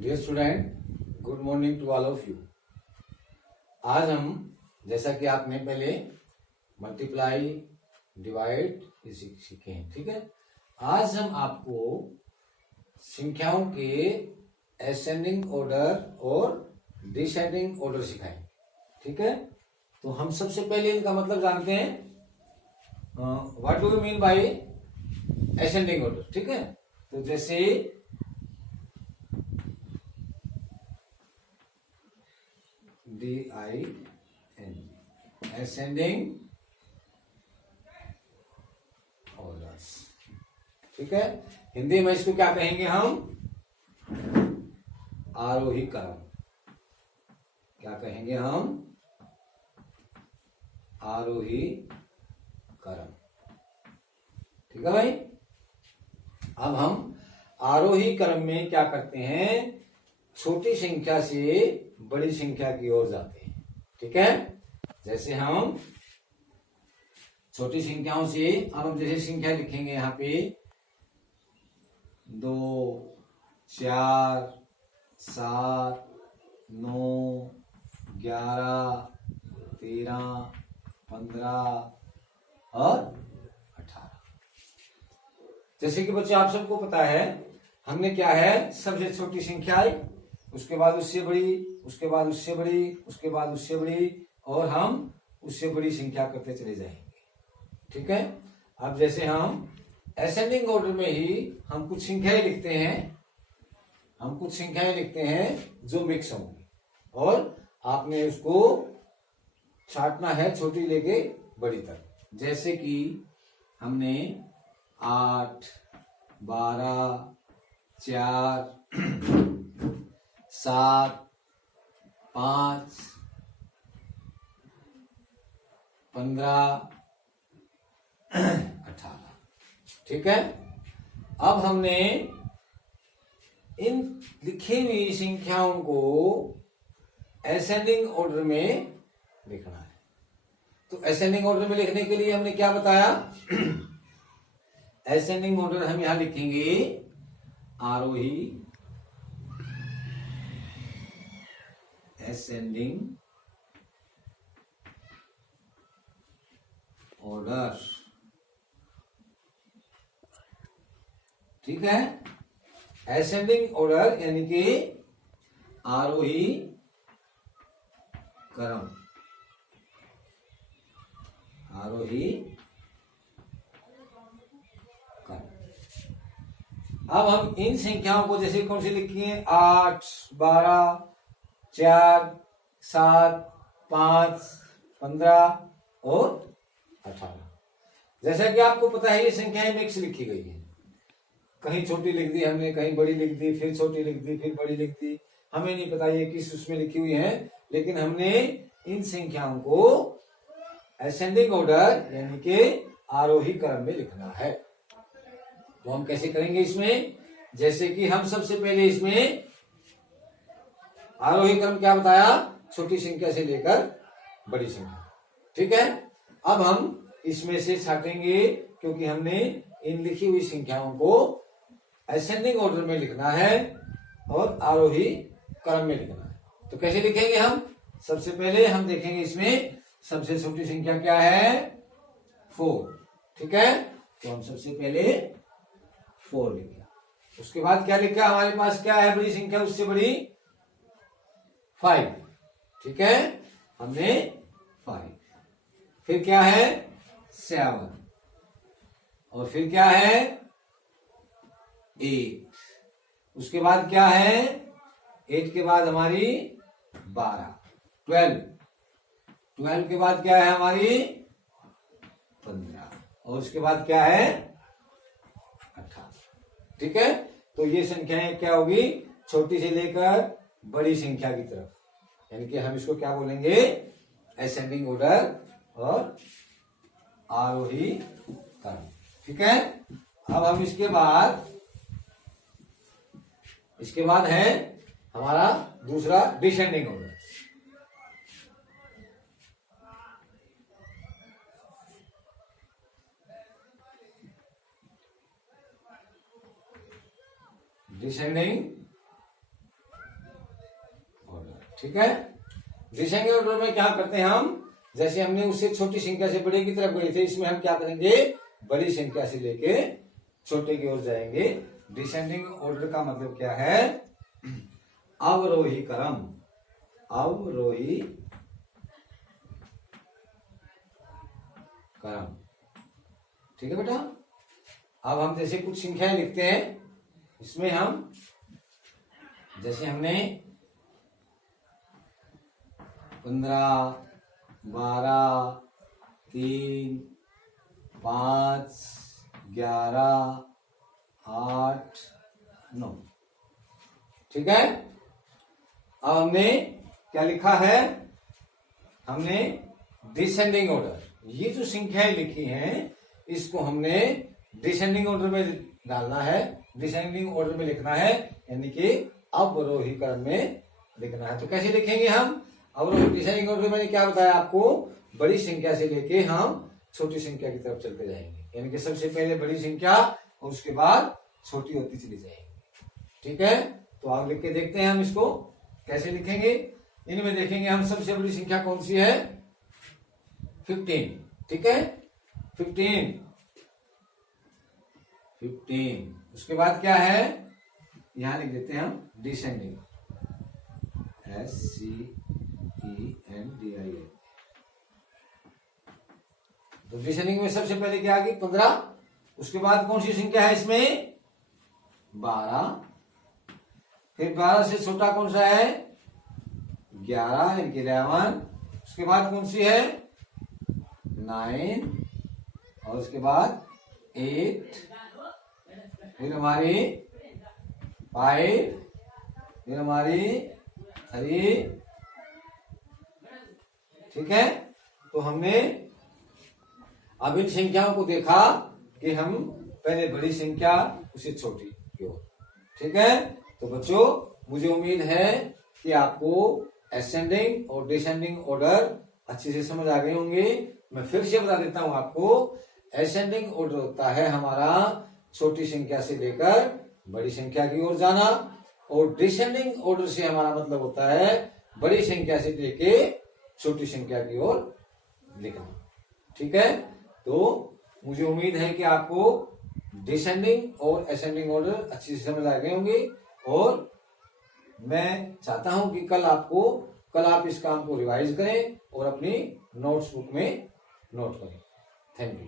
Dear student, good morning to all of you. आज हम, जैसा कि आपने पहले मल्टीप्लाई, डिवाइड सीखे हैं, ठीक है। आज हम आपको संख्याओं के असेंडिंग ऑर्डर और डिसेंडिंग ऑर्डर सिखाएंगे, ठीक है। तो हम सबसे पहले इनका मतलब जानते हैं, what do you mean by ascending order, ठीक है। तो जैसे DIN असेंडिंग ऑर्डर्स, ठीक है। हिंदी में इसको क्या कहेंगे हम? आरोही क्रम। क्या कहेंगे हम? आरोही क्रम, ठीक है भाई। अब हम आरोही क्रम में क्या करते हैं? छोटी संख्या से बड़ी संख्या की ओर जाते हैं, ठीक है। जैसे हम छोटी संख्याओं से, अब हम जैसे संख्या लिखेंगे यहाँ पे 2, 4, 7, 9, 11, 13, 15 और 18। जैसे कि बच्चों आप सबको पता है, हमने क्या है, सबसे छोटी संख्या आई, उसके बाद उससे बड़ी, उसके बाद उससे बड़ी, उसके बाद उससे बड़ी, और हम उससे बड़ी संख्या करते चले जाएंगे, ठीक है। अब जैसे हम असेंडिंग ऑर्डर में ही हम कुछ संख्याएं लिखते हैं, हम कुछ संख्याएं लिखते हैं जो मिक्स होंगी, और आपने उसको छांटना है छोटी लेके बड़ी तक। जैसे कि हमने 8, 12, 4, 7, 5, 15, 18, ठीक है। अब हमने इन लिखी हुई संख्याओं को असेंडिंग ऑर्डर में लिखना है। तो असेंडिंग ऑर्डर में लिखने के लिए हमने क्या बताया? असेंडिंग ऑर्डर हम यहां लिखेंगे आरोही, असेंडिंग ऑर्डर, ठीक है। असेंडिंग ऑर्डर यानी कि आरोही क्रम, आरोही क्रम। अब हम इन संख्याओं को जैसे कौन सी लिखिए? 8, 12, 4, 7, 5, 15 और 18। जैसा कि आपको पता है, ये संख्याएं मिक्स लिखी गई है। कहीं छोटी लिख दी हमने, कहीं बड़ी लिख दी, फिर छोटी लिख दी, फिर बड़ी लिख दी। हमें नहीं पता ये किस उसमें लिखी हुई है, लेकिन हमने इन संख्याओं को असेंडिंग ऑर्डर यानी कि आरोही क्रम में लिखना है। तो हम कैसे करेंगे इसमें? जैसे कि हम सबसे पहले इसमें आरोही क्रम क्या बताया? छोटी संख्या से लेकर बड़ी संख्या, ठीक है। अब हम इसमें से छाटेंगे, क्योंकि हमने इन लिखी हुई संख्याओं को असेंडिंग ऑर्डर में लिखना है और आरोही क्रम में लिखना है। तो कैसे लिखेंगे हम? सबसे पहले हम देखेंगे इसमें सबसे छोटी संख्या क्या है? 4, ठीक है। तो हम सबसे पहले 4 लिखा। उसके बाद क्या लिखा? हमारे पास क्या है बड़ी संख्या उससे बड़ी? 5, ठीक है। हमने 5। फिर क्या है? 7, और फिर क्या है? 8। उसके बाद क्या है? 8 के बाद हमारी 12, 12 के बाद क्या है हमारी? 15, और उसके बाद क्या है? 18, ठीक है। तो ये संख्याएं क्या होगी? छोटी से लेकर बड़ी संख्या की तरफ, यानी कि हम इसको क्या बोलेंगे? असेंडिंग ऑर्डर और आरोही क्रम, ठीक है। अब हम इसके बाद है हमारा दूसरा डिसेंडिंग ऑर्डर। डिसेंडिंग ठीक है। डिसेंडिंग ऑर्डर में क्या करते हैं हम, जैसे हमने उससे छोटी संख्या से बड़े की तरफ गए थे, इसमें हम क्या करेंगे, बड़ी संख्या से लेके छोटे की ओर जाएंगे। डिसेंडिंग ऑर्डर का मतलब क्या है, अवरोही क्रम, अवरोही क्रम। ठीक है बेटा। अब हम जैसे कुछ संख्याएं लिखते हैं, इसमें हम जैसे हमने 15, 12, 3, 5, 11, 8, 9, ठीक है। अब हमने क्या लिखा है, हमने डिसेंडिंग ऑर्डर, ये जो संख्याएं लिखी हैं इसको हमने डिसेंडिंग ऑर्डर में डालना है, डिसेंडिंग ऑर्डर में लिखना है, यानी कि अवरोही क्रम में लिखना है। तो कैसे लिखेंगे हम अवरोही, डिसेंडिंग ऑर्डर मैंने क्या बताया आपको, बड़ी संख्या से लेके हम छोटी संख्या की तरफ चलते जाएंगे, यानी कि सबसे पहले बड़ी संख्या और उसके बाद छोटी होती चली जाएगी। ठीक है। तो आप लिख के देखते हैं हम इसको कैसे लिखेंगे। इनमें देखेंगे हम सबसे बड़ी संख्या कौन सी है, 15, ठीक है, 15। उसके बाद क्या है, यहां लिख देते हैं हम डिसेंडिंग, SCENDING। तो डिसेंडिंग में सबसे पहले क्या आ गई 15, उसके बाद कौन सी संख्या है इसमें 12, फिर 12 से छोटा कौन सा है 11 यानी 11, उसके बाद कौन सी है 9, और उसके बाद 8, फिर हमारी 5, फिर हमारी 3, ठीक है। तो हमने अब इन संख्याओं को देखा कि हम पहले बड़ी संख्या उसे छोटी की ओर, ठीक है। तो बच्चों मुझे उम्मीद है कि आपको असेंडिंग और डिसेंडिंग ऑर्डर अच्छे से समझ आ गए होंगे। मैं फिर से बता देता हूं आपको, असेंडिंग ऑर्डर होता है हमारा छोटी संख्या से लेकर बड़ी संख्या की ओर जाना, और डिसेंडिंग ऑर्डर से हमारा मतलब होता है बड़ी संख्या से लेके छोटी संख्या की ओर लिखना, ठीक है। तो मुझे उम्मीद है कि आपको डिसेंडिंग और असेंडिंग ऑर्डर अच्छी से समझ आ गए होंगे, और मैं चाहता हूं कि कल आप इस काम को रिवाइज करें और अपनी नोट्स बुक में नोट करें। Thank you.